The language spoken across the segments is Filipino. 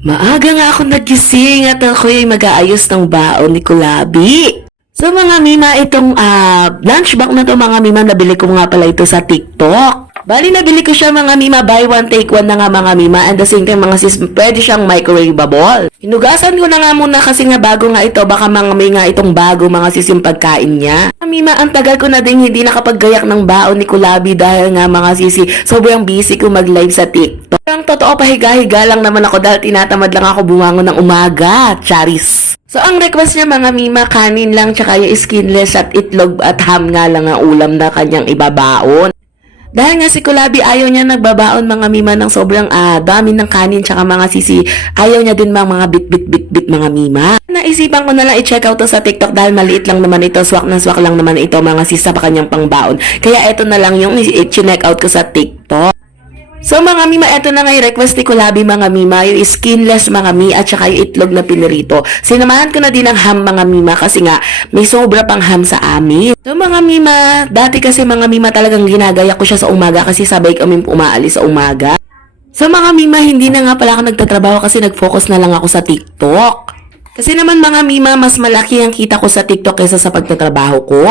Maaga nga ako nagising at ako'y mag-aayos ng baon ni Kulabi. So mga mima, itong lunch bag na to mga mima, nabili ko nga pala ito sa TikTok. Bali, nabili ko siya mga mima, buy one take one na nga mga mima, and the same time mga sis, pwede siyang microwavable. Hinugasan ko na nga muna kasi nga bago nga ito, baka mga may nga itong bago mga sis yung pagkain niya. Mga mima, ang tagal ko na din hindi nakapaggayak ng baon ni Kulabi dahil nga mga sisi, sobrang busy ko mag-live sa TikTok. Ang totoo, pahiga-higa lang naman ako dahil tinatamad lang ako bumangon ng umaga, charis. So, ang request niya mga mima, kanin lang tsaka yung skinless at itlog at ham nga lang ang ulam na kanyang ibabaon. Dahil nga si Kulabi ayaw niya nagbabaon mga mima ng sobrang dami ng kanin tsaka mga sisi. Ayaw niya din mga bit mga mima. Naisipan ko na lang i-check out to sa TikTok dahil maliit lang naman ito. Swak na swak lang naman ito mga sisa pa kanyang pangbaon. Kaya ito na lang yung i-check out ko sa TikTok. So mga mima, eto na nga yung request ni Kulabi mga mima, yung skinless mga mi at saka yung itlog na pinirito. Sinamahan ko na din ng ham mga mima kasi nga may sobra pang ham sa amin. So mga mima, dati kasi mga mima talagang ginagaya ko siya sa umaga kasi sabay kami umaalis sa umaga. So mga mima, hindi na nga pala ako nagtatrabaho kasi nag-focus na lang ako sa TikTok. Kasi naman mga mima, mas malaki ang kita ko sa TikTok kaysa sa pagtatrabaho ko.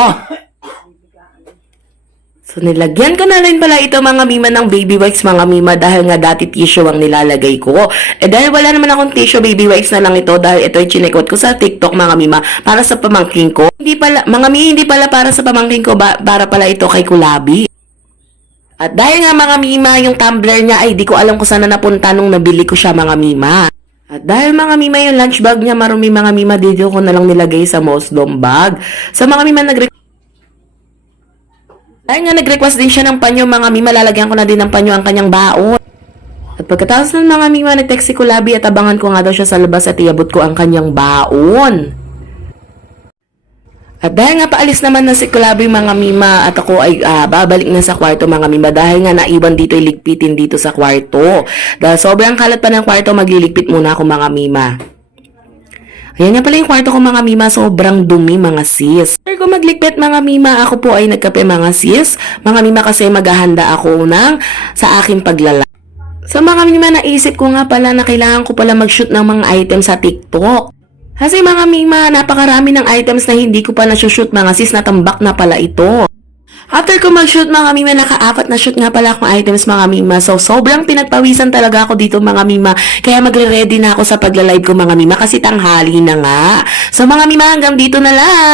So, nilagyan ko na rin pala ito mga mima ng baby wipes mga mima dahil nga dati tissue ang nilalagay ko. Dahil wala naman akong tissue, baby wipes na lang ito dahil ito yung chinekot ko sa TikTok mga mima para sa pamangking ko. Hindi pala, mga mima, hindi pala para sa pamangking ko, para pala ito kay Kulabi. At dahil nga mga mima, yung tumbler niya ay di ko alam kung saan na napunta nung nabili ko siya mga mima. At dahil mga mima yung lunch bag niya marumi mga mima, dito ko na lang nilagay sa Muslim bag. So mga mima, dahil nga nag-request din siya ng panyo mga mima, lalagyan ko na din ng panyo ang kanyang baon. At pagkatapos ng mga mima, nag-text si Kulabi at abangan ko nga daw siya sa labas at iabot ko ang kanyang baon. At dahil nga paalis naman na si Kulabi mga mima at ako ay babalik na sa kwarto mga mima dahil nga naiwan dito iligpitin dito sa kwarto. Dahil sobrang kalat pa ng kwarto, magliligpit muna ako mga mima. Ayan nga pala yung kwarto ko mga mima, sobrang dumi mga sis. After ko maglikpit mga mima, ako po ay nagkape mga sis. Mga mima kasi maghahanda ako sa aking paglala. So mga mima, naisip ko nga pala na kailangan ko pala mag-shoot ng mga items sa TikTok. Kasi mga mima, napakarami ng items na hindi ko pa na-shoot mga sis, natambak na pala ito. After ko mag-shoot mga mima, naka-apat na shoot nga pala akong items mga mima. So, sobrang pinagpawisan talaga ako dito mga mima. Kaya magre-ready na ako sa pagla-live ko mga mima kasi tanghali na nga. So mga mima, hanggang dito na lang.